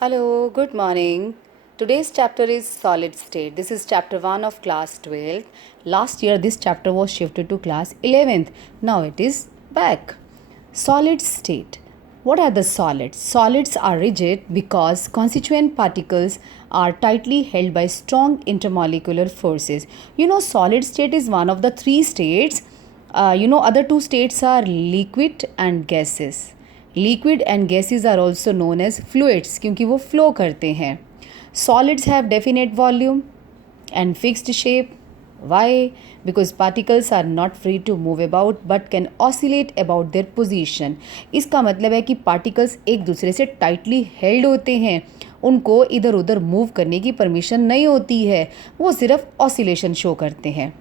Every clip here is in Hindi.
Hello, good morning. Today's chapter is solid state. This is chapter 1 of class 12. Last year, this chapter was shifted to class 11th. Now it is back. Solid state. What are the solids? Solids are rigid because constituent particles are tightly held by strong intermolecular forces. Solid state is one of the three states. Other two states are liquid and gases. Liquid and gases are also known as fluids क्योंकि वो फ्लो करते हैं. Solids have definite volume and fixed shape. Why? Because particles are not free to move about but can oscillate about their position. इसका मतलब है कि पार्टिकल्स एक दूसरे से टाइटली हेल्ड होते हैं, उनको इधर उधर मूव करने की परमिशन नहीं होती है, वो सिर्फ ऑसिलेशन शो करते हैं.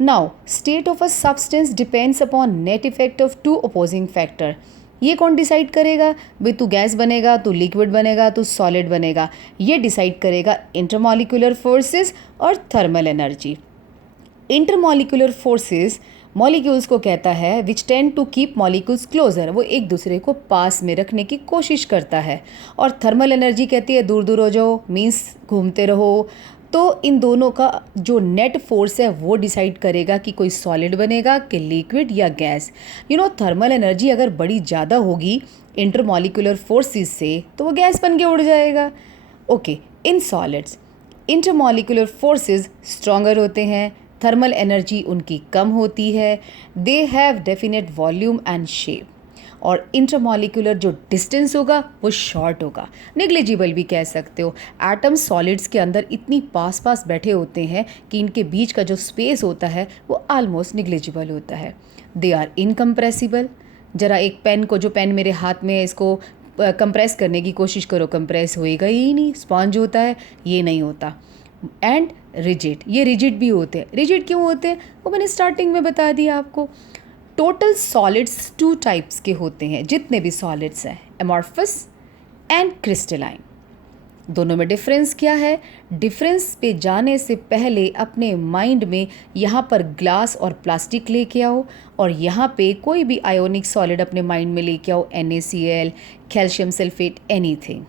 Now state of a substance depends upon net effect of to opposing factor. ये कौन डिसाइड करेगा? भाई तू गैस बनेगा, तू लिक्विड बनेगा, तू सॉलिड बनेगा. ये डिसाइड करेगा इंटरमॉलिक्यूलर फोर्सेस और thermal energy. Intermolecular forces molecules को कहता है which tend to keep molecules closer. वो एक दूसरे को पास में रखने की कोशिश करता है. और थर्मल एनर्जी कहती है दूर दूर हो जाओ, मीन्स घूमते रहो. तो इन दोनों का जो नेट फोर्स है वो डिसाइड करेगा कि कोई सॉलिड बनेगा कि लिक्विड या गैस. थर्मल एनर्जी अगर बड़ी ज़्यादा होगी इंटरमॉलिक्यूलर फोर्सेस से तो वो गैस बन के उड़ जाएगा. Okay, in solids intermolecular forces stronger होते हैं, थर्मल एनर्जी उनकी कम होती है. They have definite volume and shape. और इंटरमॉलिक्यूलर जो डिस्टेंस होगा वो शॉर्ट होगा, निग्लिजिबल भी कह सकते हो. एटम सॉलिड्स के अंदर इतनी पास पास बैठे होते हैं कि इनके बीच का जो स्पेस होता है वो ऑलमोस्ट निग्लिजिबल होता है. They are incompressible. ज़रा एक पेन को, जो पेन मेरे हाथ में है, इसको कंप्रेस करने की कोशिश करो, कंप्रेस होएगा ही नहीं. स्पॉन्ज होता है, ये नहीं होता. एंड रिजिड, ये रिजिड भी होते हैं. रिजिड क्यों होते हैं वो मैंने स्टार्टिंग में बता दिया आपको. टोटल सॉलिड्स टू टाइप्स के होते हैं, जितने भी सॉलिड्स हैं, एमॉर्फस एंड क्रिस्टलाइन. दोनों में डिफरेंस क्या है? डिफरेंस पे जाने से पहले अपने माइंड में यहाँ पर ग्लास और प्लास्टिक लेके आओ, और यहाँ पे कोई भी आयोनिक सॉलिड अपने माइंड में लेके आओ, NaCl, calcium sulphate, anything.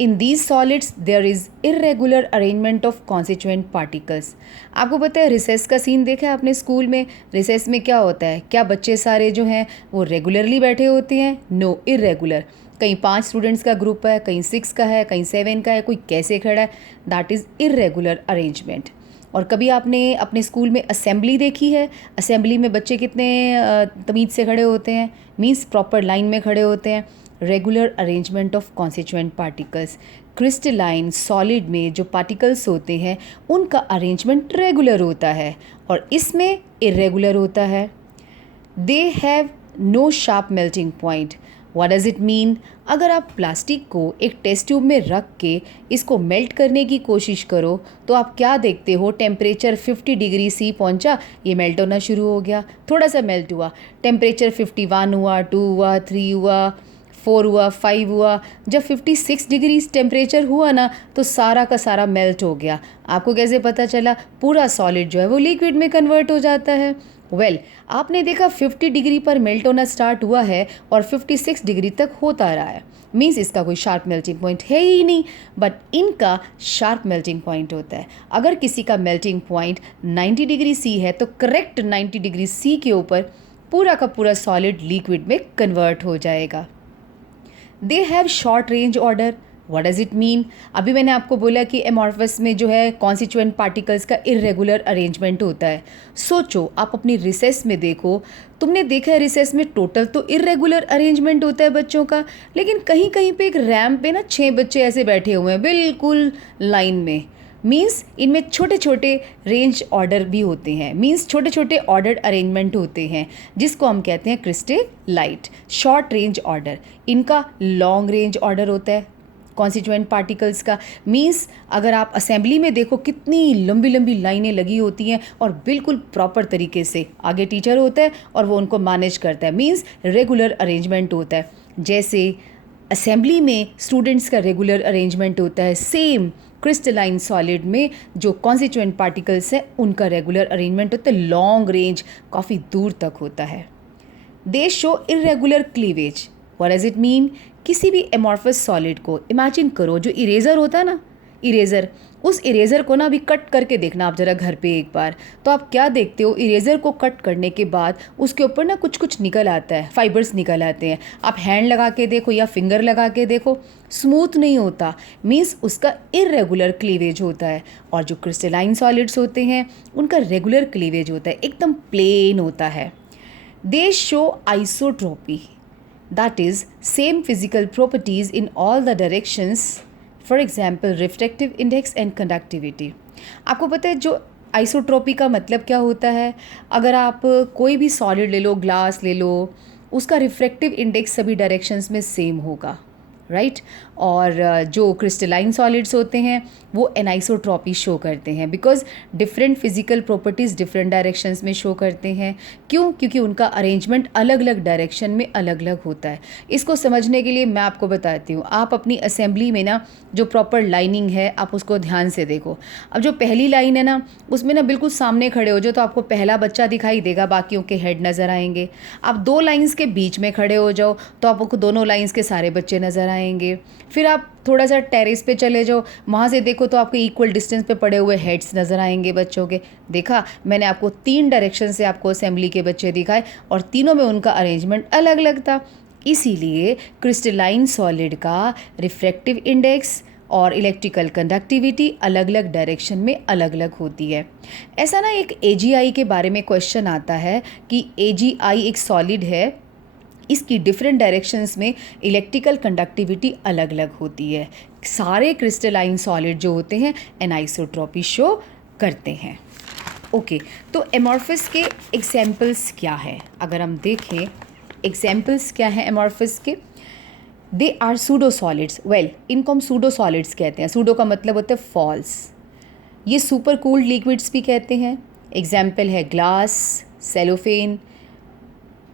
In these solids there is irregular arrangement of constituent particles. आपको पता है रिसेस का सीन देखा है आपने स्कूल में? रिसेस में क्या होता है? क्या बच्चे सारे जो हैं वो रेगुलरली बैठे होते हैं? No, irregular. कहीं 5 स्टूडेंट्स का ग्रुप है, कहीं 6 का है, कहीं 7 का है, कोई कैसे खड़ा है. That is irregular arrangement. और कभी आपने अपने स्कूल में असेंबली देखी है? असेंबली में बच्चे कितने तमीज़ से खड़े होते हैं, मीन्स प्रॉपर लाइन में खड़े होते हैं. Regular arrangement of constituent particles. Crystalline solid में जो पार्टिकल्स होते हैं उनका अरेंजमेंट रेगुलर होता है और इसमें इरेगुलर होता है. They have no sharp melting point. What does it mean? अगर आप प्लास्टिक को एक टेस्ट ट्यूब में रख के इसको मेल्ट करने की कोशिश करो तो आप क्या देखते हो? टेम्परेचर 50 डिग्री सी पहुंचा, ये मेल्ट होना शुरू हो गया. थोड़ा सा मेल्ट हुआ, टेम्परेचर 51 हुआ, 2 हुआ, 3 हुआ, 4 हुआ, 5 हुआ. जब 56 डिग्री टेम्परेचर हुआ ना तो सारा का सारा मेल्ट हो गया. आपको कैसे पता चला? पूरा सॉलिड जो है वो लिक्विड में कन्वर्ट हो जाता है. वेल, आपने देखा 50 डिग्री पर मेल्ट होना स्टार्ट हुआ है और 56 डिग्री तक होता रहा है, मीन्स इसका कोई शार्प मेल्टिंग पॉइंट है ही नहीं. बट इनका शार्प मेल्टिंग पॉइंट होता है. अगर किसी का मेल्टिंग पॉइंट 90 डिग्री सी है तो करेक्ट 90 डिग्री सी के ऊपर पूरा का पूरा सॉलिड लिक्विड में कन्वर्ट हो जाएगा. They have short range order. What does it mean? अभी मैंने आपको बोला कि एमॉर्फस में जो है कॉन्स्टिट्यूएंट पार्टिकल्स का इरेगुलर अरेंजमेंट होता है. सोचो, आप अपनी रिसेस में देखो, तुमने देखा है रिसेस में टोटल तो इरेगुलर अरेंजमेंट होता है बच्चों का, लेकिन कहीं कहीं पे एक रैम्प पे ना 6 बच्चे ऐसे बैठे हुए हैं बिल्कुल लाइन में. मीन्स इनमें छोटे छोटे रेंज ऑर्डर भी होते हैं, मीन्स छोटे छोटे ऑर्डर्ड अरेंजमेंट होते हैं जिसको हम कहते हैं क्रिस्टलाइट. Short range order. इनका लॉन्ग रेंज ऑर्डर होता है कॉन्स्टिट्यूएंट पार्टिकल्स का. मीन्स अगर आप असेंबली में देखो कितनी लंबी लंबी लाइनें लगी होती हैं और बिल्कुल प्रॉपर तरीके से आगे टीचर होता है और वो उनको मैनेज करता है, मीन्स रेगुलर अरेंजमेंट होता है. जैसे असेंबली में स्टूडेंट्स का रेगुलर अरेंजमेंट होता है, सेम क्रिस्टलाइन सॉलिड में जो कॉन्स्टिट्यूएंट पार्टिकल्स हैं उनका रेगुलर अरेंजमेंट होता है, लॉन्ग रेंज, काफ़ी दूर तक होता है. दे show irregular cleavage. What does it mean? किसी भी एमॉर्फस सॉलिड को इमेजिन करो, जो इरेज़र होता है ना, इरेज़र, उस इरेज़र को ना अभी कट करके देखना आप ज़रा घर पे एक बार, तो आप क्या देखते हो, इरेज़र को कट करने के बाद उसके ऊपर ना कुछ कुछ निकल आता है, फाइबर्स निकल आते हैं। आप हैंड लगा के देखो या फिंगर लगा के देखो, स्मूथ नहीं होता, मीन्स उसका इरेगुलर क्लीवेज होता है। और जो क्रिस्टलाइन सॉलिड्स होते हैं उनका रेगुलर क्लीवेज होता है, एकदम प्लेन होता है। दे show isotropy, that is same physical properties in all the directions, for example refractive index and conductivity। आपको पता है जो आइसोट्रोपी का मतलब क्या होता है? अगर आप कोई भी सॉलिड ले लो, ग्लास ले लो, उसका रिफ्रैक्टिव इंडेक्स सभी डायरेक्शंस में सेम होगा, राइट। और जो क्रिस्टलाइन सॉलिड्स होते हैं वो एनाइसोट्रॉपी शो करते हैं, because different physical properties different directions में शो करते हैं। क्यों? क्योंकि उनका अरेंजमेंट अलग अलग डायरेक्शन में अलग अलग होता है। इसको समझने के लिए मैं आपको बताती हूँ। आप अपनी असेंबली में ना जो प्रॉपर लाइनिंग है आप उसको ध्यान से देखो। अब जो पहली लाइन है ना उसमें ना बिल्कुल सामने खड़े हो जाओ तो आपको पहला बच्चा दिखाई देगा, बाकियों के हेड नज़र आएंगे। आप दो लाइन्स के बीच में खड़े हो जाओ तो आपको दोनों लाइन्स के सारे बच्चे नज़र आएंगे। फिर आप थोड़ा सा टेरेस पे चले जाओ, वहाँ से देखो तो आपको इक्वल डिस्टेंस पे पड़े हुए हेड्स नज़र आएंगे बच्चों के। देखा, मैंने आपको 3 डायरेक्शन से आपको असेंबली के बच्चे दिखाए और तीनों में उनका अरेंजमेंट अलग अलग था। इसीलिए क्रिस्टलाइन सॉलिड का रिफ्रैक्टिव इंडेक्स और इलेक्ट्रिकल कंडक्टिविटी अलग अलग डायरेक्शन में अलग अलग होती है। ऐसा ना एक AgI के बारे में क्वेश्चन आता है कि AgI एक सॉलिड है, इसकी डिफरेंट डायरेक्शंस में इलेक्ट्रिकल कंडक्टिविटी अलग अलग होती है। सारे क्रिस्टलाइन सॉलिड जो होते हैं एनाइसोट्रॉपी शो करते हैं। ओके, तो एमॉर्फस के एग्जाम्पल्स क्या है? अगर हम देखें एग्जाम्पल्स क्या हैं एमॉर्फस के, they are pseudo solids. Well, इनको हम सूडो सॉलिड्स कहते हैं। सूडो का मतलब होता है फॉल्स। ये सुपर कूल्ड लिक्विड्स भी कहते हैं। एग्जाम्पल है glass, cellophane,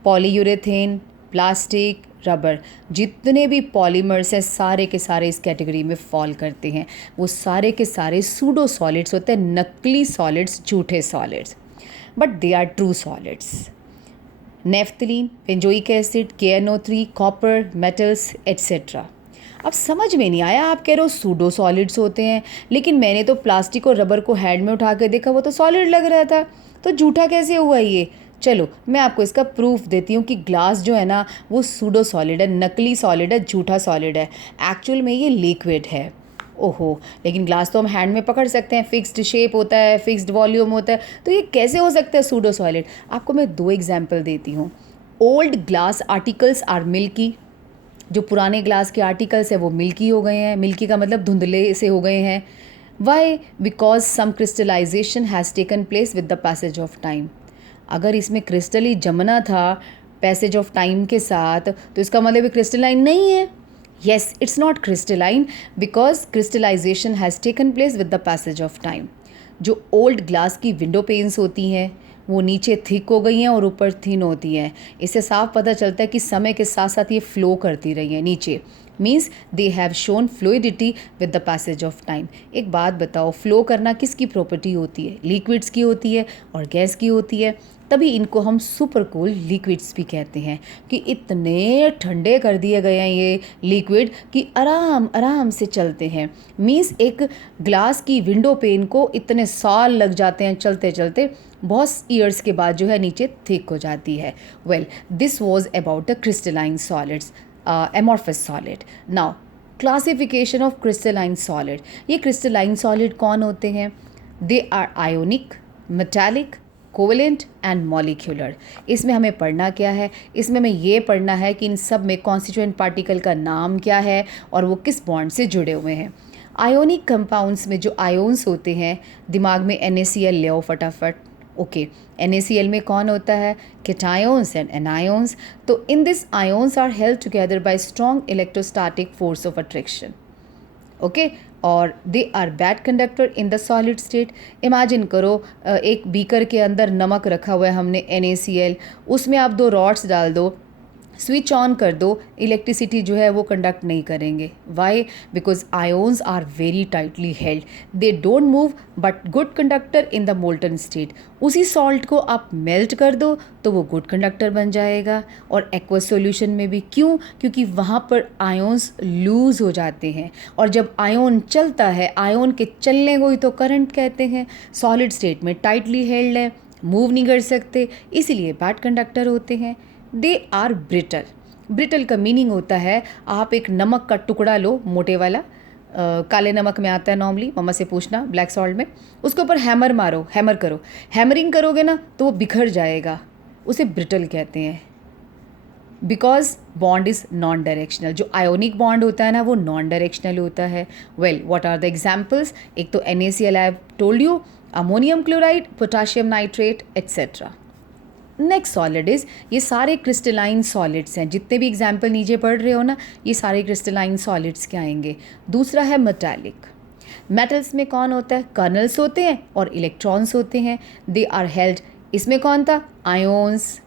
polyurethane, plastic, rubber. जितने भी पॉलीमर्स हैं सारे के सारे इस कैटेगरी में फॉल करते हैं। वो सारे के सारे सूडो सॉलिड्स होते हैं, नकली सॉलिड्स, झूठे solids, but they are true solids. Naphthalene, benzoic acid, KNO3, copper, metals etcetera. अब समझ में नहीं आया, आप कह रहे हो सूडो सॉलिड्स होते हैं, लेकिन मैंने तो प्लास्टिक और रबर को हैंड में उठा के देखा, वो तो सॉलिड लग रहा था, तो झूठा कैसे हुआ ये? चलो मैं आपको इसका प्रूफ देती हूँ कि ग्लास जो है ना वो सूडो सॉलिड है, नकली सॉलिड है, झूठा सॉलिड है। एक्चुअल में ये लिक्विड है। ओहो, लेकिन ग्लास तो हम हैंड में पकड़ सकते हैं, फिक्स्ड शेप होता है, फिक्स्ड वॉल्यूम होता है, तो ये कैसे हो सकता है सूडो सॉलिड? आपको मैं 2 एग्जाम्पल देती हूँ। Old glass articles are milky. जो पुराने ग्लास के आर्टिकल्स हैं वो मिल्की हो गए हैं। मिल्की का मतलब धुंधले से हो गए हैं। Why? Because some crystallisation has taken place with the passage of time. अगर इसमें क्रिस्टल ही जमना था पैसेज ऑफ टाइम के साथ तो इसका मतलब क्रिस्टलाइन नहीं है। Yes, it's not crystalline because crystallisation has taken place with the passage of time. जो ओल्ड ग्लास की विंडो पेन्स होती हैं वो नीचे थिक हो गई हैं और ऊपर थिन होती हैं। इससे साफ पता चलता है कि समय के साथ साथ ये फ्लो करती रही हैं नीचे, means they have shown fluidity with the passage of time. एक बात बताओ, फ्लो करना किसकी प्रॉपर्टी होती है? लिक्विड्स की होती है और गैस की होती है, तभी इनको हम सुपर कूल लिक्विड्स भी कहते हैं कि इतने ठंडे कर दिए गए हैं ये लिक्विड कि आराम आराम से चलते हैं। मीन्स एक ग्लास की विंडो पेन को इतने साल लग जाते हैं चलते चलते, बहुत ईयर्स के बाद जो है नीचे थिक हो जाती है। Well, this was about the crystalline solids, amorphous solid. Now, classification of crystalline solid. ये crystalline solid कौन होते हैं? They are ionic, metallic, covalent and molecular. इसमें हमें पढ़ना क्या है? इसमें हमें ये पढ़ना है कि इन सब में कॉन्स्टिट्यूएंट पार्टिकल का नाम क्या है और वो किस बॉन्ड से जुड़े हुए हैं। आयोनिक कंपाउंड्स में जो आयोन्स होते हैं, दिमाग में NaCl ले आओ फटाफट। ओके, NaCl में कौन होता है? Cations and anions. तो in this ions are held together by strong electrostatic force of attraction. Okay, और they are bad conductor in the solid state. Imagine करो एक बीकर के अंदर नमक रखा हुआ है हमने NaCl, उसमें आप 2 रॉड्स डाल दो, स्विच ऑन कर दो, इलेक्ट्रिसिटी जो है वो कंडक्ट नहीं करेंगे. Why? Because ions are very tightly held, they don't move but good conductor in the molten state. उसी सॉल्ट को आप मेल्ट कर दो तो वो गुड कंडक्टर बन जाएगा. और एक्वस सॉल्यूशन में भी क्यों? क्योंकि वहाँ पर आयोन्स लूज़ हो जाते हैं, और जब आयोन चलता है, आयोन के चलने को ही तो करंट कहते हैं. सॉलिड स्टेट में टाइटली हेल्ड है, मूव नहीं कर सकते, इसीलिए बैड कंडक्टर होते हैं. They are brittle. ब्रिटल का मीनिंग होता है, आप एक नमक का टुकड़ा लो, मोटे वाला, काले नमक में आता है नॉर्मली, मम्मा से पूछना, ब्लैक सॉल्ट में, उसके ऊपर हैमर मारो, हैमर करो, हैमरिंग करोगे ना तो वो बिखर जाएगा, उसे ब्रिटल कहते हैं. Because bond is non directional. जो आयोनिक बॉन्ड होता है ना वो नॉन डायरेक्शनल होता है. Well, what are the examples? एक तो NaCl I have told you, ammonium chloride, potassium nitrate etcetera. Next solid is, ये सारे क्रिस्टलाइन सॉलिड्स हैं, जितने भी एग्जाम्पल नीचे पढ़ रहे हो ना, ये सारे क्रिस्टलाइन सॉलिड्स के आएंगे. दूसरा है मेटालिक. मेटल्स में कौन होता है? कर्नल्स होते हैं और इलेक्ट्रॉन्स होते हैं. They are held. इसमें कौन था? आयोन्स.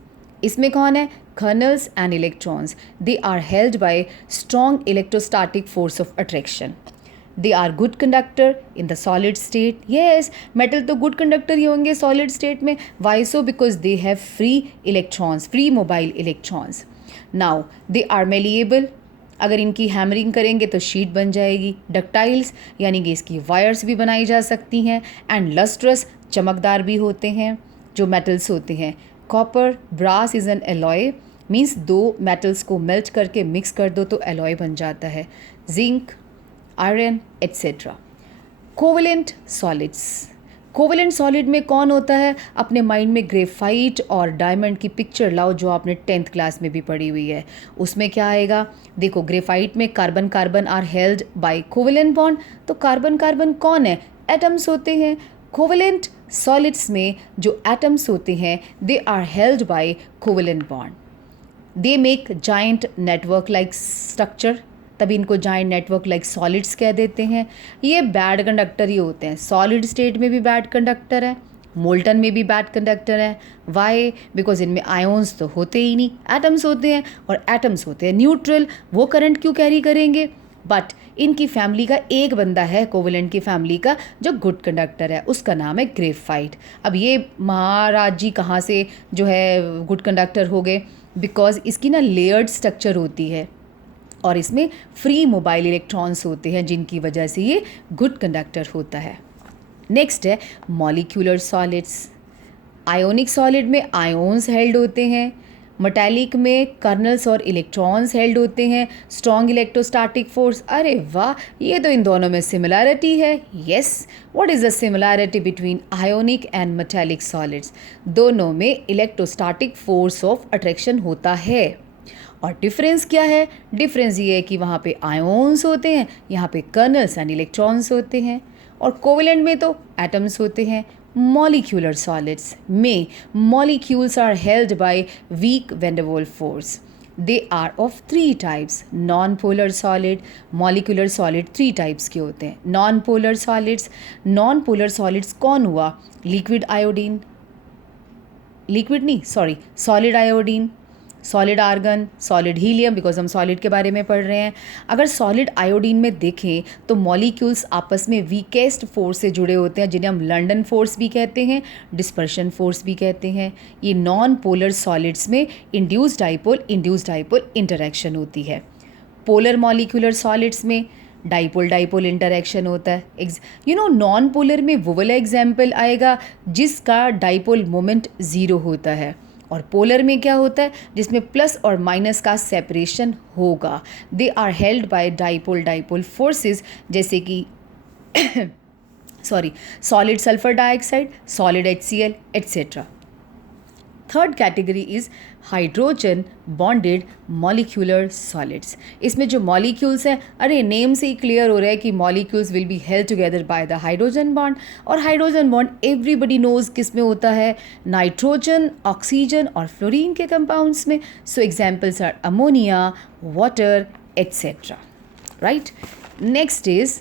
इसमें कौन है? Kernels and electrons. They are held by strong electrostatic force of attraction. They are good conductor in the solid state. Yes, metal तो गुड कंडक्टर ही होंगे सॉलिड स्टेट में. Why so? Because they have free electrons, free mobile electrons. Now they are malleable. अगर इनकी हैमरिंग करेंगे तो शीट बन जाएगी. डक्टाइल्स, यानी कि इसकी वायर्स भी बनाई जा सकती हैं. एंड लस्ट्रस, चमकदार भी होते हैं जो मेटल्स होते हैं. Copper, brass is an alloy, means दो मेटल्स को मेल्ट करके मिक्स कर दो तो एलॉय बन जाता है. Zinc, iron etcetera. Covalent solids. Covalent solid में कौन होता है? अपने माइंड में ग्रेफाइट और डायमंड की पिक्चर लाओ जो आपने 10th क्लास में भी पढ़ी हुई है. उसमें क्या आएगा? देखो, ग्रेफाइट में carbon carbon are held by covalent bond. तो कार्बन कार्बन कौन है? एटम्स होते हैं. कोवेलेंट सॉलिड्स में जो एटम्स होते हैं they are held by covalent bond. They make giant network like structure, तभी इनको जाइंट नेटवर्क लाइक सॉलिड्स कह देते हैं. ये बैड कंडक्टर ही होते हैं. सॉलिड स्टेट में भी बैड कंडक्टर है, मोल्टन में भी बैड कंडक्टर है. वाई? बिकॉज इनमें आयोन्स तो होते ही नहीं, एटम्स होते हैं, और एटम्स होते हैं न्यूट्रल. वो करंट क्यों कैरी करेंगे? बट इनकी फैमिली का एक बंदा है, कोवेलेंट की फैमिली का, जो गुड कंडक्टर है, उसका नाम है ग्रेफाइट. अब ये महाराज जी कहाँ से जो है गुड कंडक्टर हो गए? बिकॉज इसकी ना लेयर्ड स्ट्रक्चर होती है और इसमें फ्री मोबाइल इलेक्ट्रॉन्स होते हैं, जिनकी वजह से ये गुड कंडक्टर होता है. नेक्स्ट है मॉलिक्यूलर सॉलिड्स. आयोनिक सॉलिड में आयोन्स हेल्ड होते हैं. मेटालिक में कर्नल्स और इलेक्ट्रॉन्स हेल्ड होते हैं. Strong electrostatic force. अरे वाह, ये तो इन दोनों में सिमिलैरिटी है. Yes, what is the similarity between ionic and metallic solids? दोनों में इलेक्ट्रोस्टैटिक फोर्स ऑफ अट्रैक्शन होता है. और डिफरेंस क्या है? डिफरेंस ये है कि वहाँ पे आयोन्स होते हैं, यहाँ पे कर्नल्स एंड इलेक्ट्रॉन्स होते हैं. और कोवेलेंट में तो एटम्स होते हैं. मॉलिक्यूलर सॉलिड्स में molecules are held by weak van der Waals force. They are of 3 types. Non polar solid. Molecular solid 3 types के होते हैं. Non polar solids. Non polar solids कौन हुआ? लिक्विड आयोडीन, लिक्विड नहीं sorry, solid iodine, solid argon, solid helium, because हम सॉलिड के बारे में पढ़ रहे हैं. अगर सॉलिड आयोडीन में देखें तो मॉलिक्यूल्स आपस में वीकेस्ट फोर्स से जुड़े होते हैं, जिन्हें हम लंडन फोर्स भी कहते हैं, डिस्पर्शन फोर्स भी कहते हैं. ये नॉन पोलर सॉलिड्स में इंड्यूस्ड डाइपोल इंटरेक्शन होती है. पोलर मॉलिक्यूलर सॉलिड्स में डाइपोल डाइपोल इंटरेक्शन होता है. नॉन पोलर में वो वाला एग्जाम्पल आएगा जिसका डाइपोल मोमेंट 0 होता है. और पोलर में क्या होता है? जिसमें प्लस और माइनस का सेपरेशन होगा. They are held by dipole dipole forces, जैसे कि solid sulphur dioxide, solid HCl etcetera. Third category is hydrogen bonded molecular solids. इसमें जो मॉलिक्यूल्स हैं, अरे नेम से ही क्लियर हो रहा है कि molecules will be held together by the hydrogen bond. और हाइड्रोजन बॉन्ड एवरीबडी नोज किस में होता है? नाइट्रोजन, ऑक्सीजन और फ्लोरीन के कंपाउंड्स में. So examples are ammonia, water etcetera. Right. Next is,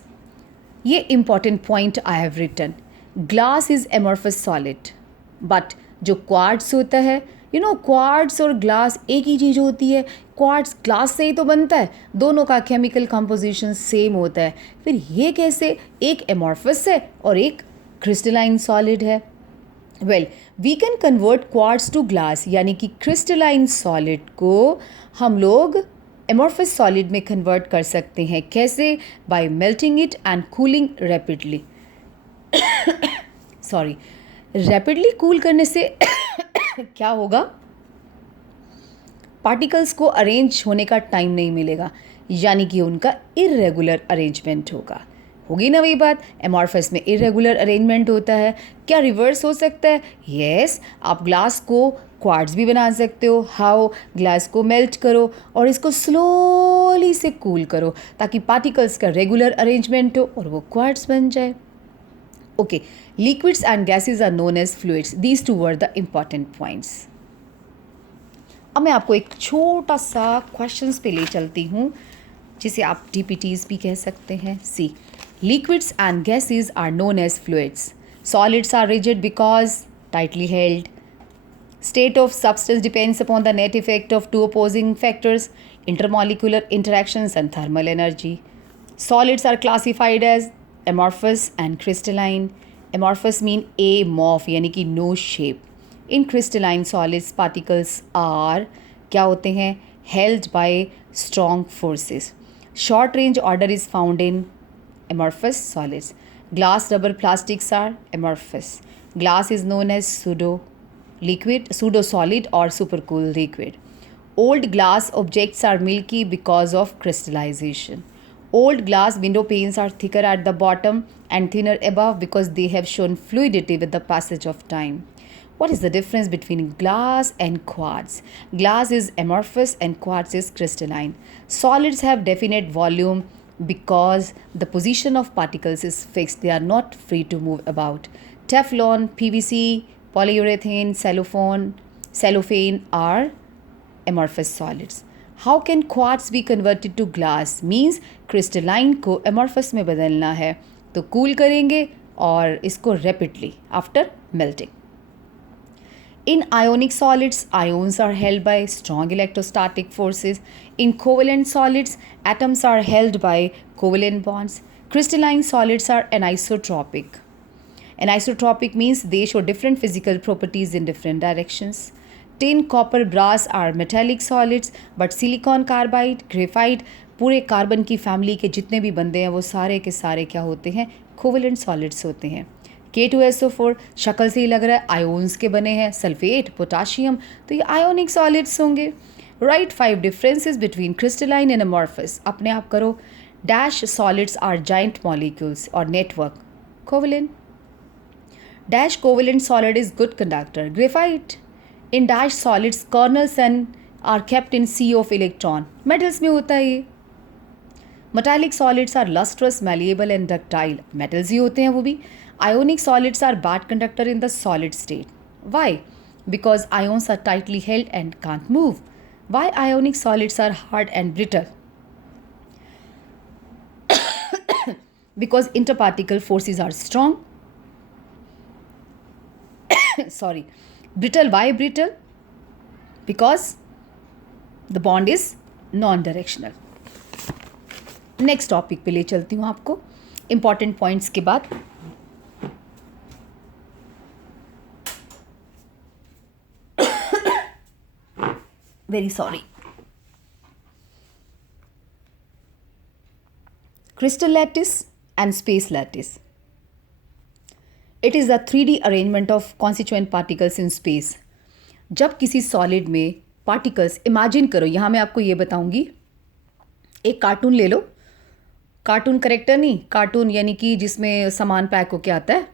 ये important point I have written, glass is amorphous solid, but जो क्वार्ट्स होता है, क्वार्ट्स और ग्लास एक ही चीज़ होती है, क्वार्ट्स ग्लास से ही तो बनता है, दोनों का केमिकल कंपोजिशन सेम होता है, फिर ये कैसे एक एमॉर्फस है और एक क्रिस्टलाइन सॉलिड है? Well, we can convert quartz to glass, यानी कि क्रिस्टलाइन सॉलिड को हम लोग एमॉर्फस सॉलिड में कन्वर्ट कर सकते हैं। कैसे? Bye melting it and cooling rapidly. Sorry, rapidly cool करने से क्या होगा? पार्टिकल्स को अरेंज होने का टाइम नहीं मिलेगा, यानी कि उनका इरेगुलर अरेंजमेंट होगा। होगी ना वही बात, एमॉर्फस में इरेगुलर अरेंजमेंट होता है। क्या रिवर्स हो सकता है? यस, आप ग्लास को क्वार्ट्स भी बना सकते हो। हाउ? ग्लास को मेल्ट करो और इसको स्लोली से कूल करो ताकि पार्टिकल्स का रेगुलर अरेंजमेंट हो और वो क्वार्ट्स बन जाए। Okay, liquids and gases are known as fluids, these two were the important points. अब मैं आपको एक छोटा सा क्वेश्चंस पे ले चलती हूँ, जिसे आप DPTs भी कह सकते हैं। सी, liquids and gases are known as fluids. Solids are rigid because tightly held. State of substance depends upon the net effect of two opposing factors, intermolecular interactions and thermal energy. Solids are classified as amorphous and crystalline. Amorphous mean amorph, यानी कि no shape. In crystalline solids, particles are क्या होते हैं? Held by strong forces. Short range order is found in amorphous solids. Glass, rubber, plastics are amorphous. Glass is known as pseudo solid or supercool liquid. Old glass objects are milky because of crystallization. Old glass window panes are thicker at the bottom and thinner above because they have shown fluidity with the passage of time. What is the difference between glass and quartz? Glass is amorphous and quartz is crystalline. Solids have definite volume because the position of particles is fixed. They are not free to move about. Teflon, PVC, polyurethane, cellophane are amorphous solids. How can quartz be converted to glass? Means crystalline को amorphous में बदलना है, तो cool करेंगे और इसको rapidly after melting. In ionic solids, ions are held by strong electrostatic forces. In covalent solids, atoms are held by covalent bonds. Crystalline solids are anisotropic. Anisotropic means they show different physical properties in different directions. Tin, copper, brass are metallic solids, but silicon carbide, graphite, पूरे कार्बन की फैमिली के जितने भी बंदे हैं वो सारे के सारे क्या होते हैं? कोवेलेंट सॉलिड्स होते हैं। K2SO4 शक्ल से ही लग रहा है आयोन्स के बने हैं, सल्फेट, पोटाशियम, तो ये आयोनिक सॉलिड्स होंगे। Write 5 differences between crystalline and amorphous. अपने आप करो। Dash solids are giant molecules और network covalent. Dash covalent solid is good conductor graphite. In dash solids kernels and are kept in sea of electron, metals में होता है ये। Metallic solids are lustrous, malleable and ductile, metals ही होते हैं वो भी। Ionic solids are bad conductor in the solid state. Why? Because ions are tightly held and can't move. Why ionic solids are hard and brittle? Because interparticle forces are strong. Sorry. Brittle. Why brittle? Because the bond is non-directional. Next topic पे ले चलती हूँ आपको important points के बाद। Very sorry. Crystal lattice and space lattice. It is a 3D arrangement of constituent particles in space. जब किसी सॉलिड में पार्टिकल्स, इमेजिन करो, यहाँ मैं आपको ये बताऊंगी, एक कार्टून ले लो, कार्टून करेक्टर नहीं, कार्टून यानी कि जिसमें सामान पैक होके आता है,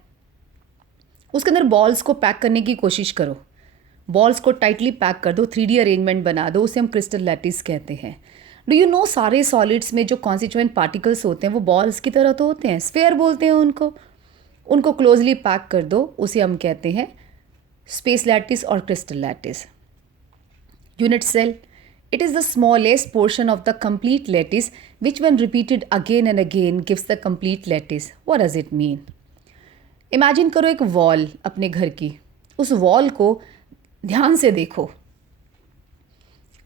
उसके अंदर बॉल्स को पैक करने की कोशिश करो, बॉल्स को टाइटली पैक कर दो, 3D अरेंजमेंट बना दो, उसे हम क्रिस्टल लैटिस कहते हैं। डू यू नो सारे सॉलिड्स में जो कॉन्स्टिट्यूएंट पार्टिकल्स होते हैं वो बॉल्स की तरह तो होते हैं, स्फेयर बोलते हैं उनको क्लोजली पैक कर दो, उसे हम कहते हैं स्पेस लैटिस और crystal lattice. Unit cell, it is the smallest portion of the complete lattice which when repeated again and again gives the complete lattice. What does it mean? Imagine करो एक वॉल अपने घर की, उस वॉल को ध्यान से देखो,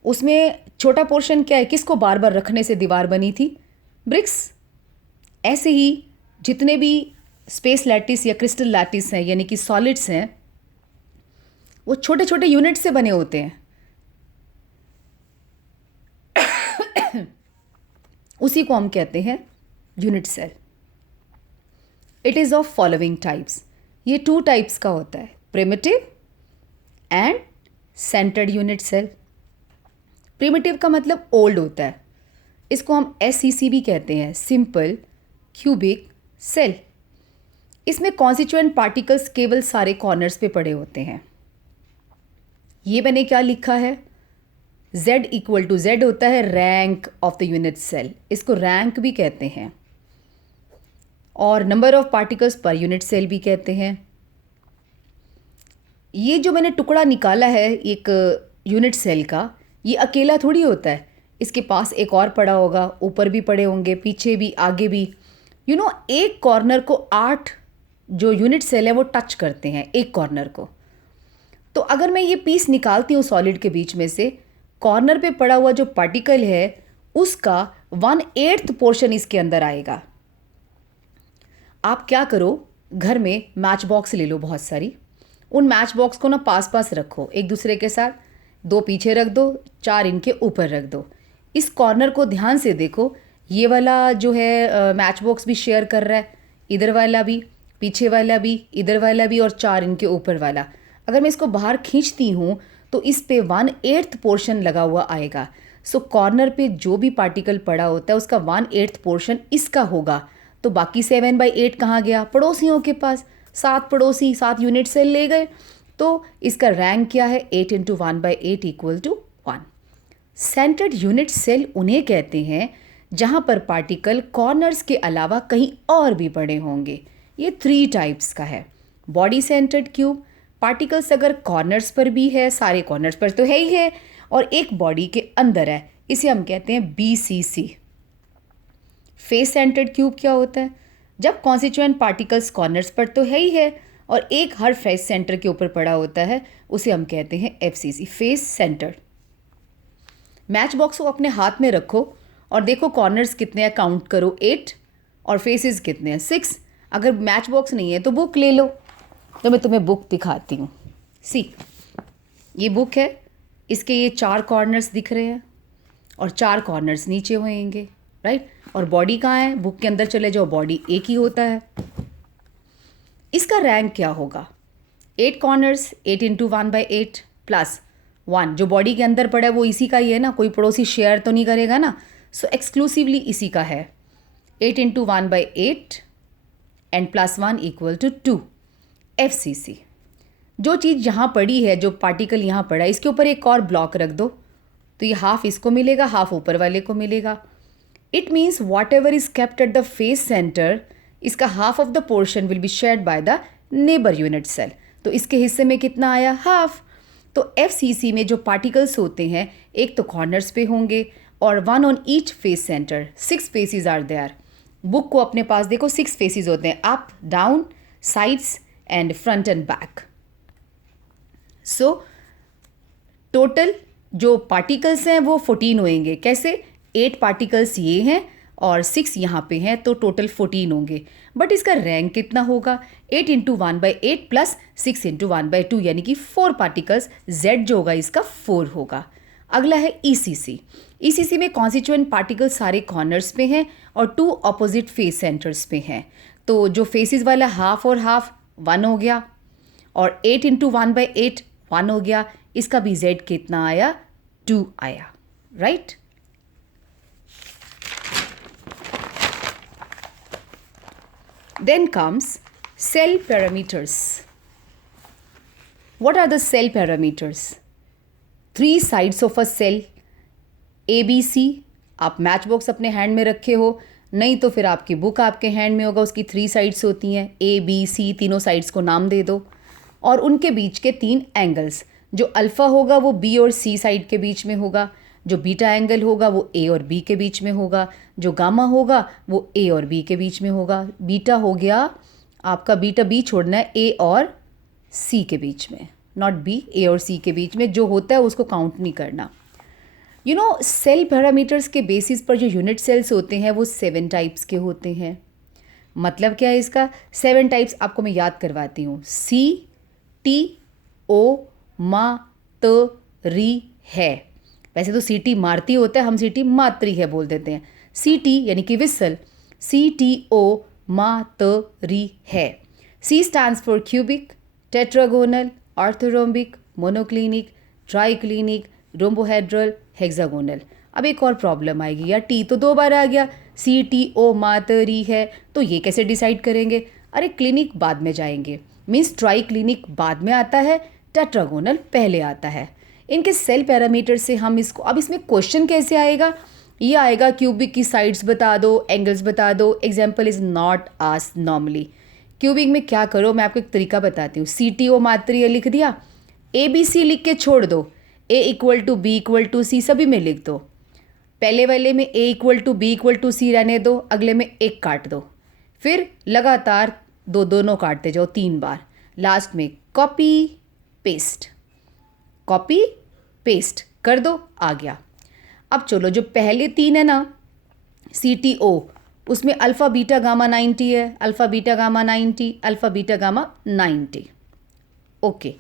उसमें छोटा पोर्शन क्या है, किसको बार बार रखने से दीवार बनी थी? ब्रिक्स। ऐसे ही जितने भी स्पेस लैटिस या क्रिस्टल लैटिस हैं यानी कि सॉलिड्स हैं, वो छोटे छोटे यूनिट से बने होते हैं। उसी को हम कहते हैं unit cell. It is of following types. ये 2 टाइप्स का होता है, primitive and centred unit cell. Primitive का मतलब ओल्ड होता है, इसको हम SCC भी कहते हैं, सिंपल क्यूबिक सेल। इसमें कॉन्स्टिट्यूएंट पार्टिकल्स केवल सारे कॉर्नर्स पे पड़े होते हैं। ये मैंने क्या लिखा है, Z इक्वल टू Z होता है rank of the unit cell, इसको रैंक भी कहते हैं, और number of particles per unit cell भी कहते हैं। ये जो मैंने टुकड़ा निकाला है एक यूनिट सेल का, ये अकेला थोड़ी होता है, इसके पास एक और पड़ा होगा, ऊपर भी पड़े होंगे, पीछे भी, आगे भी। एक कॉर्नर को 8 जो यूनिट सेल है वो टच करते हैं एक कॉर्नर को। तो अगर मैं ये पीस निकालती हूँ सॉलिड के बीच में से, कॉर्नर पे पड़ा हुआ जो पार्टिकल है उसका 1/8 पोर्शन इसके अंदर आएगा। आप क्या करो, घर में मैच बॉक्स ले लो बहुत सारी, उन मैच बॉक्स को ना पास पास रखो एक दूसरे के साथ, 2 पीछे रख दो, 4 इनके ऊपर रख दो। इस कॉर्नर को ध्यान से देखो, ये वाला जो है मैच बॉक्स भी शेयर कर रहा है, इधर वाला भी, पीछे वाला भी, इधर वाला भी, और 4 इनके ऊपर वाला। अगर मैं इसको बाहर खींचती हूँ तो इस पे 1/8 पोर्शन लगा हुआ आएगा। सो कॉर्नर पे जो भी पार्टिकल पड़ा होता है उसका 1/8 पोर्शन इसका होगा। तो बाकी 7/8 कहाँ गया? पड़ोसियों के पास। 7 पड़ोसी 7 यूनिट सेल ले गए, तो इसका रैंक क्या है? 8 × 1/8 equal to 1। Centred unit cell उन्हें कहते हैं जहाँ पर पार्टिकल कॉर्नर्स के अलावा कहीं और भी पड़े होंगे। ये 3 टाइप्स का है। बॉडी सेंटर्ड क्यूब, पार्टिकल्स अगर कॉर्नर्स पर भी है, सारे कॉर्नर्स पर तो है ही है, और एक बॉडी के अंदर है, इसे हम कहते हैं BCC। फेस सेंटर्ड क्यूब क्या होता है? जब कॉन्स्टिट्यूएंट पार्टिकल्स कॉर्नर्स पर तो है ही है और एक हर फेस सेंटर के ऊपर पड़ा होता है, उसे हम कहते हैं FCC, face centred. Match box को अपने हाथ में रखो और देखो कॉर्नर्स कितने हैं, काउंट करो, 8, और फेसेस कितने हैं, 6। अगर मैच बॉक्स नहीं है तो बुक ले लो, तो मैं तुम्हें बुक दिखाती हूँ। ये बुक है, इसके ये 4 कॉर्नर्स दिख रहे हैं और 4 कॉर्नर्स नीचे होंगे, राइट। और बॉडी कहाँ है? बुक के अंदर चले जाओ, बॉडी एक ही होता है। इसका रैंक क्या होगा? 8 कॉर्नर्स, 8 × 1/8 प्लस 1, जो बॉडी के अंदर पड़ा है वो इसी का ही है ना, कोई पड़ोसी शेयर तो नहीं करेगा ना, सो एक्सक्लूसिवली इसी का है। 8 × 1/8 and plus 1 equal to 2, FCC। जो चीज़ यहाँ पड़ी है, जो पार्टिकल यहाँ पड़ा है, इसके ऊपर एक और ब्लॉक रख दो, तो ये हाफ इसको मिलेगा, हाफ ऊपर वाले को मिलेगा। It means whatever is kept at the face centre, इसका half of the portion will be shared by the neighbour unit cell. तो इसके हिस्से में कितना आया? हाफ। तो FCC में जो पार्टिकल्स होते हैं, एक तो कॉर्नर्स पे होंगे और 1 on each face centre. 6 faces are there. Book को अपने पास देखो, 6 फेसेस होते हैं, up, down, sides and front and back. So total जो पार्टिकल्स हैं वो 14 होंगे। कैसे? 8 पार्टिकल्स ये हैं और 6 यहाँ पे हैं, तो टोटल 14 होंगे। बट इसका रैंक कितना होगा? 8 × 1/8 प्लस 6 × 1/2, यानी कि 4 पार्टिकल्स। Z जो होगा इसका 4 होगा। अगला है ECC। ECC में कॉन्स्टिट्यूएंट पार्टिकल सारे कॉर्नर्स पे हैं और 2 ऑपोजिट फेस सेंटर्स पे हैं। तो जो फेसेस वाला हाफ और हाफ 1 हो गया, और 8 × 1/8 1 हो गया। इसका भी Z कितना आया? 2 आया, right. Then comes cell parameters. What are the cell parameters? 3 sides of a cell, ABC। आप मैच बॉक्स अपने हैंड में रखे हो, नहीं तो फिर आपकी बुक आपके हैंड में होगा, उसकी 3 साइड्स होती हैं, ABC, तीनों साइड्स को नाम दे दो। और उनके बीच के 3 एंगल्स, जो अल्फ़ा होगा वो B और C साइड के बीच में होगा, जो बीटा एंगल होगा वो A और B के बीच में होगा, जो गामा होगा वो A और B के बीच में होगा। बीटा हो गया आपका, बीटा B छोड़ना है A और C के बीच में, नॉट बी, ए और सी के बीच में जो होता है उसको काउंट नहीं करना। सेल पैरामीटर्स के बेसिस पर जो यूनिट सेल्स होते हैं वो 7 टाइप्स के होते हैं। मतलब क्या है इसका? 7 टाइप्स आपको मैं याद करवाती हूँ। सी टी ओ मा त री है। वैसे तो सी टी मारती होता है, हम सी टी मात्री है बोल देते हैं। सी टी यानी कि विसल, सी टी ओ मा त री है। C stands for cubic, tetragonal, orthorhombic, monoclinic, triclinic, rhombohedral, hexagonal. अब एक और प्रॉब्लम आएगी यार, टी तो 2 बार आ गया, सी टी ओ मातरी है, तो ये कैसे डिसाइड करेंगे? अरे क्लिनिक बाद में जाएंगे, मीन्स ट्राई क्लिनिक बाद में आता है, टेट्रागोनल पहले आता है। इनके सेल पैरामीटर से हम इसको, अब इसमें क्वेश्चन कैसे आएगा? ये आएगा क्यूबिक की साइड्स बता दो, एंगल्स बता दो। Example is not asked normally. Cubic में क्या करो, मैं आपको एक तरीका बताती हूँ। सी टी ओ मात्रीय लिख दिया, ए बी सी लिख के छोड़ दो, A equal to B equal to C सभी में लिख दो। पहले वाले में A equal to B equal to C रहने दो, अगले में एक काट दो, फिर लगातार दोनों काटते जाओ 3 बार, लास्ट में कॉपी पेस्ट, कॉपी पेस्ट कर दो, आ गया। अब चलो जो पहले 3 है ना, सी टी ओ, उसमें अल्फ़ा बीटा गामा 90 है, alpha beta gamma 90, alpha beta gamma 90। Okay,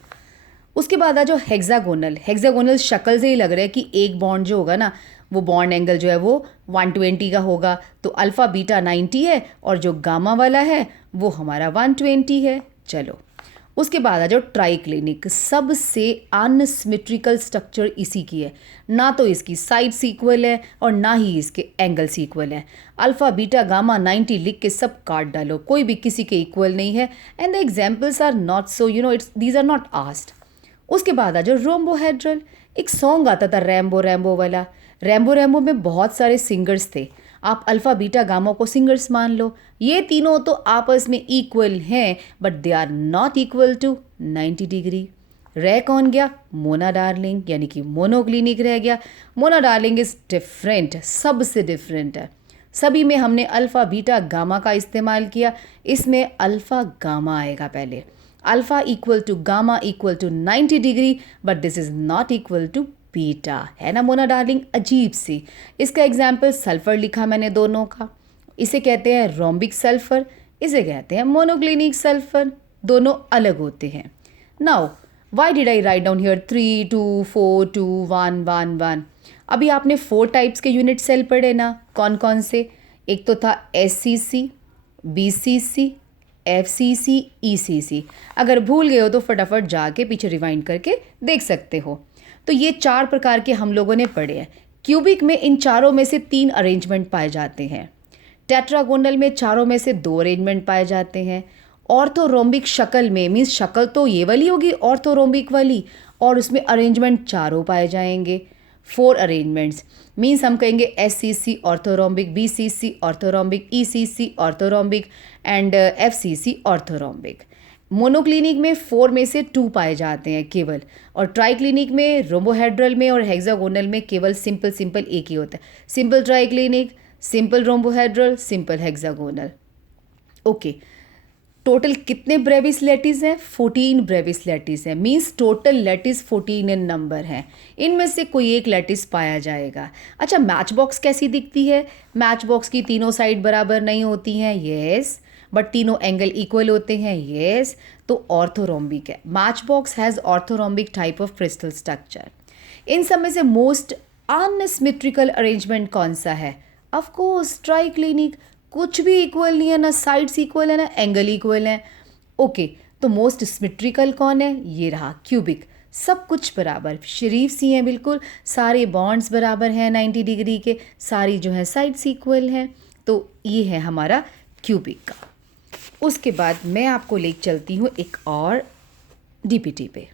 उसके बाद आ जो हेक्सागोनल, हेक्सागोनल शक्ल से ही लग रहा है कि एक बॉन्ड जो होगा ना, वो बॉन्ड एंगल जो है वो 120 का होगा, तो अल्फ़ा बीटा 90 है और जो गामा वाला है वो हमारा 120 है। चलो, उसके बाद आ जाओ ट्राइक्लिनिक। सबसे अनसिमेट्रिकल स्ट्रक्चर इसी की है, ना तो इसकी साइड्स इक्वल है और ना ही इसके एंगल्स इक्वल है। अल्फ़ा बीटा गामा 90 लिख के सब काट डालो, कोई भी किसी के इक्वल नहीं है। And the examples are not so, it's these are not asked. उसके बाद आ जाओ रोम्बोहेड्रल। एक सॉन्ग आता था रैम्बो रैम्बो वाला, रैम्बो रैम्बो में बहुत सारे सिंगर्स थे, आप अल्फ़ा बीटा गामा को सिंगर्स मान लो। ये तीनों तो आपस में इक्वल हैं, but they are not equal to 90 degree. रह कौन गया? मोना डार्लिंग, यानी कि मोनोक्लिनिक रह गया। मोना डार्लिंग इज़ डिफरेंट, सबसे डिफरेंट है। सभी में हमने अल्फ़ा बीटा गामा का इस्तेमाल किया, इसमें अल्फ़ा गामा आएगा पहले। Alpha equal to gamma equal to 90 degree, but this is not equal to beta, है ना मोना डार्लिंग? अजीब सी। इसका एग्जाम्पल सल्फ़र लिखा मैंने दोनों का, इसे कहते हैं रोम्बिक सल्फ़र, इसे कहते हैं मोनोक्लिनिक सल्फ़र, दोनों अलग होते हैं। Now why did I write down here 3 2 4 2 1 1 1? अभी आपने 4 टाइप्स के यूनिट सेल पढ़े ना, कौन कौन से? एक तो था SCC, BCC, FCC, ECC। अगर भूल गए हो तो फटाफट जाके पीछे रिवाइंड करके देख सकते हो। तो ये 4 प्रकार के हम लोगों ने पढ़े हैं। क्यूबिक में इन चारों में से 3 अरेंजमेंट पाए जाते हैं। टेट्रागोनल में चारों में से 2 अरेंजमेंट पाए जाते हैं। ऑर्थोरोम्बिक शक्ल में, मीन्स शक्ल तो ये वाली होगी ऑर्थोरोम्बिक वाली, और उसमें अरेंजमेंट चारों पाए जाएंगे, 4 अरेंजमेंट्स। मीन्स हम कहेंगे SCC orthorhombic, BCC orthorhombic, ECC orthorhombic and FCC orthorhombic. Monoclinic में 4 में से 2 पाए जाते हैं केवल, और ट्राइक्लिनिक में, रोम्बोहेड्रल में और हेक्सागोनल में केवल सिंपल एक ही होता है, simple triclinic, simple rhombohedral, simple hexagonal. Okay, total कितने ब्रेविस लैटिस हैं? 14 ब्रेविस लैटिस हैं, मीन्स टोटल लैटिस 14 इन नंबर हैं। इनमें से कोई एक लैटिस पाया जाएगा। अच्छा, मैच बॉक्स कैसी दिखती है? मैच बॉक्स की तीनों साइड बराबर नहीं होती हैं, येस, बट तीनों एंगल इक्वल होते हैं, येस, तो ऑर्थोरोम्बिक है। Match box has orthorhombic type of crystal structure. इन सब में से मोस्ट अनसिमेट्रिकल अरेंजमेंट कौन सा है? Of course triclinic. कुछ भी इक्वल नहीं है, ना साइड्स इक्वल है ना एंगल इक्वल है। ओके, तो मोस्ट सिमेट्रिकल कौन है? ये रहा क्यूबिक, सब कुछ बराबर, शरीफ सी हैं बिल्कुल, सारे बॉन्ड्स बराबर हैं 90 डिग्री के, सारी जो है साइड्स इक्वल हैं। तो ये है हमारा क्यूबिक का। उसके बाद मैं आपको ले चलती हूँ एक और DPT पे।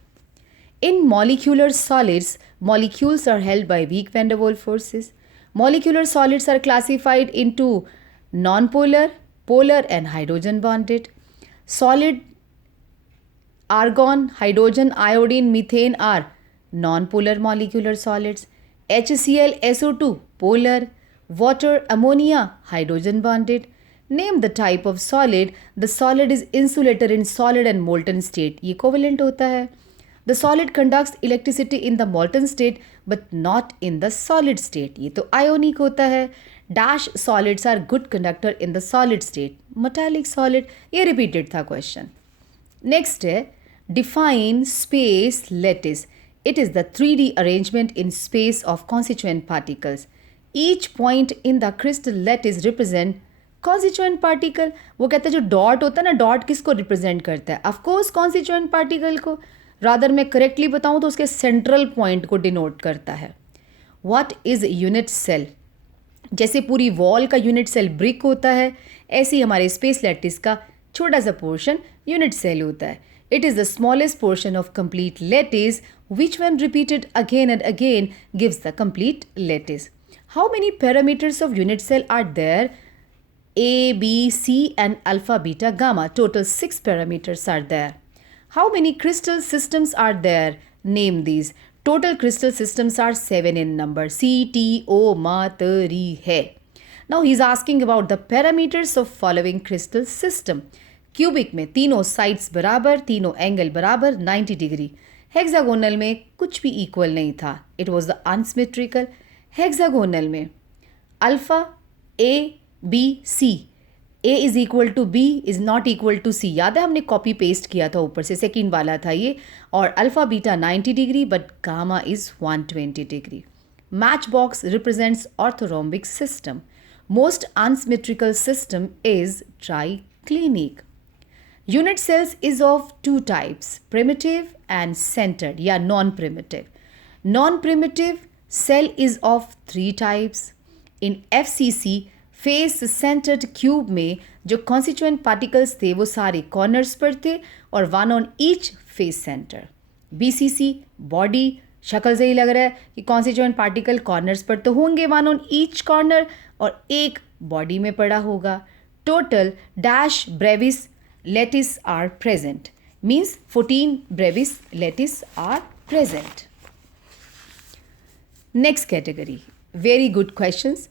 In molecular solids, molecules are held by weak van der Waals forces. Molecular solids are classified into non-polar, polar and hydrogen bonded. Solid argon, hydrogen, iodine, methane are non-polar molecular solids. HCl, SO2 polar, water, ammonia hydrogen bonded. Name the type of solid. The solid is insulator in solid and molten state. ये कोवेलेंट होता है। The solid conducts electricity in the molten state but not in the solid state, ये तो आयोनिक होता है। Dash solids are good conductor in the solid state, metallic solid, ये रिपीटेड था क्वेश्चन। नेक्स्ट है define space lattice, it is the 3D arrangement in space of constituent particles, each point in the crystal lattice represent constituent particle. वो कहते हैं जो डॉट होता है ना, डॉट किसको रिप्रेजेंट करता है, ऑफकोर्स कॉन्स्टिट्यूएंट पार्टिकल को, रादर मैं करेक्टली बताऊं तो उसके सेंट्रल पॉइंट को डिनोट करता है। व्हाट इज यूनिट सेल, जैसे पूरी वॉल का यूनिट सेल ब्रिक होता है, ऐसे ही हमारे स्पेस लैटिस का छोटा सा पोर्शन यूनिट सेल होता है। It is the smallest portion of complete lattice which when repeated again and again gives the complete lattice. How many parameters of unit cell are there? A, B, C and alpha, beta, gamma. Total 6 parameters are there. How many crystal systems are there? Name these. Total crystal systems are 7 in number. C, T, O, Ma, T, Ri, He. Now he is asking about the parameters of following crystal system. Cubic में तीनों साइड्स बराबर, तीनों एंगल बराबर 90 डिग्री। हेक्सागोनल में कुछ भी इक्वल नहीं था, it was the unsymmetrical. Hexagonal में alpha A B C, A is equal to B is not equal to C, याद है हमने कॉपी पेस्ट किया था ऊपर से, सेकेंड वाला था ये। और alpha beta 90 degree but gamma is 120 degree. Match box represents orthorhombic system. Most unsymmetrical system is triclinic. Unit cells is of two types, primitive and centered या non-primitive. Non-primitive cell is of three types. In FCC, face centered cube में जो constituent particles थे वो सारे corners पर थे और one on each face center. BCC, body, शक्ल से ही लग रहा है कि constituent particle corners पर तो होंगे one on each corner और एक body में पड़ा होगा. Total dash brevis lattice are present, means 14 brevis lattice are present. Next category, very good questions.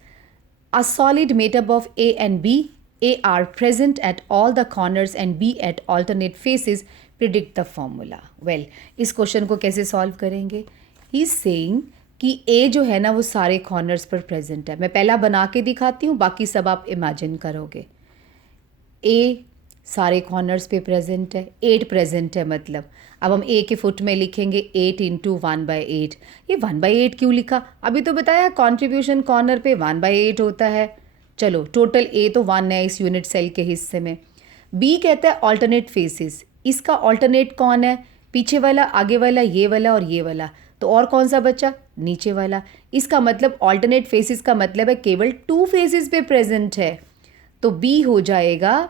A solid made up of A and B, A are present at all the corners and B at alternate faces. Predict the formula. Well, इस क्वेश्चन को कैसे सॉल्व करेंगे? He is saying कि A जो है ना वो सारे कॉर्नर्स पर प्रेजेंट है। मैं पहला बना के दिखाती हूँ, बाकी सब आप इमेजिन करोगे। A सारे कॉर्नर्स पे प्रेजेंट है, 8 प्रेजेंट है, मतलब अब हम ए के फुट में लिखेंगे 8 इंटू 1/8। ये 1/8 क्यों लिखा? अभी तो बताया कॉन्ट्रीब्यूशन कॉर्नर पे 1/8 होता है। चलो टोटल ए तो 1 है इस यूनिट सेल के हिस्से में। बी कहता है ऑल्टरनेट फेसेस, इसका ऑल्टरनेट कौन है? पीछे वाला, आगे वाला, ये वाला और ये वाला। तो और कौन सा बचा? नीचे वाला। इसका मतलब ऑल्टरनेट फेसेस का मतलब है केवल 2 फेसेस पे प्रेजेंट है, तो बी हो जाएगा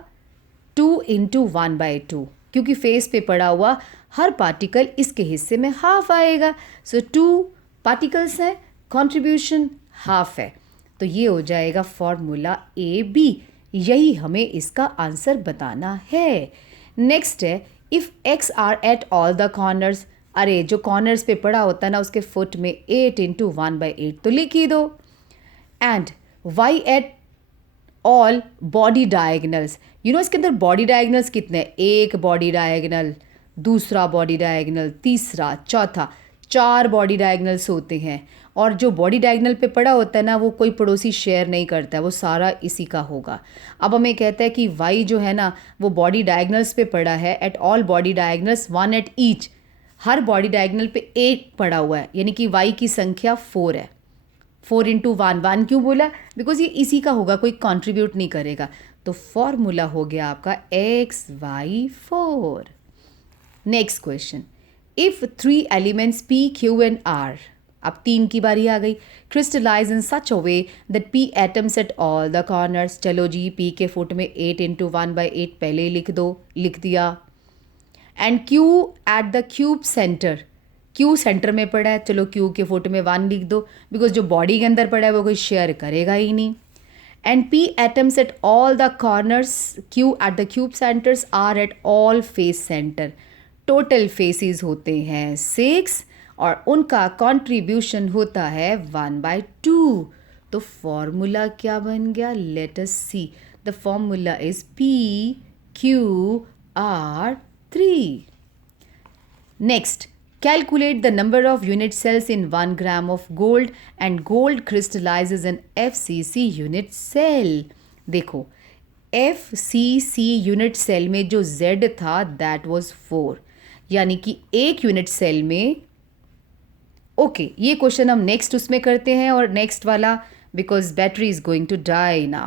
2 इंटू 1/2, क्योंकि फेस पे पड़ा हुआ हर पार्टिकल इसके हिस्से में हाफ आएगा। सो 2 पार्टिकल्स हैं, कॉन्ट्रीब्यूशन हाफ है, तो ये हो जाएगा फॉर्मूला ए बी। यही हमें इसका आंसर बताना है। नेक्स्ट है if X are at all the corners, अरे जो कॉर्नर्स पे पड़ा होता है ना उसके फुट में 8 इंटू 1/8 तो लिख ही दो। And Y at all body diagonals, you know इसके अंदर बॉडी डायगनल्स कितने हैं? एक बॉडी डायगनल, दूसरा बॉडी डायगनल, तीसरा, चौथा, 4 बॉडी डायगनल्स होते हैं। और जो बॉडी डायगनल पे पड़ा होता है ना वो कोई पड़ोसी शेयर नहीं करता है, वो सारा इसी का होगा। अब हमें कहता है कि वाई जो है ना वो बॉडी डायगनल्स पे पड़ा है, eight all body diagonals 1 at each, her body diagonal पे 1 पड़ा हुआ है, यानी कि वाई की संख्या 4 है। 4 इंटू 1 क्यों बोला? बिकॉज ये इसी का होगा, कोई कंट्रीब्यूट नहीं करेगा। तो फॉर्मूला हो गया आपका XY4। Next question, if 3 elements P, Q and R, अब 3 की बारी आ गई, crystallise in such a way that P atoms at all the corners. चलो जी P के फुट में 8 इंटू 1/8 पहले ही लिख दो, लिख दिया। And Q eight the cube centre, Q centre में पड़ा है, चलो क्यू के फुट में 1 लिख दो, बिकॉज जो बॉडी के अंदर पड़ा है वो कोई शेयर करेगा ही नहीं। And P atoms at all the corners, Q at the cube centres, R at all face centre. Total faces होते हैं 6 और उनका कॉन्ट्रीब्यूशन होता है 1/2। तो फॉर्मूला क्या बन गया? Let us see, the formula is PQR3। Next Calculate the number of unit cells in 1 gram of gold and gold crystallizes an FCC unit cell. देखो FCC यूनिट सेल में जो Z था दैट वाज 4, यानी कि एक यूनिट सेल में ओके ये क्वेश्चन हम नेक्स्ट उसमें करते हैं और नेक्स्ट वाला because battery is going to die now.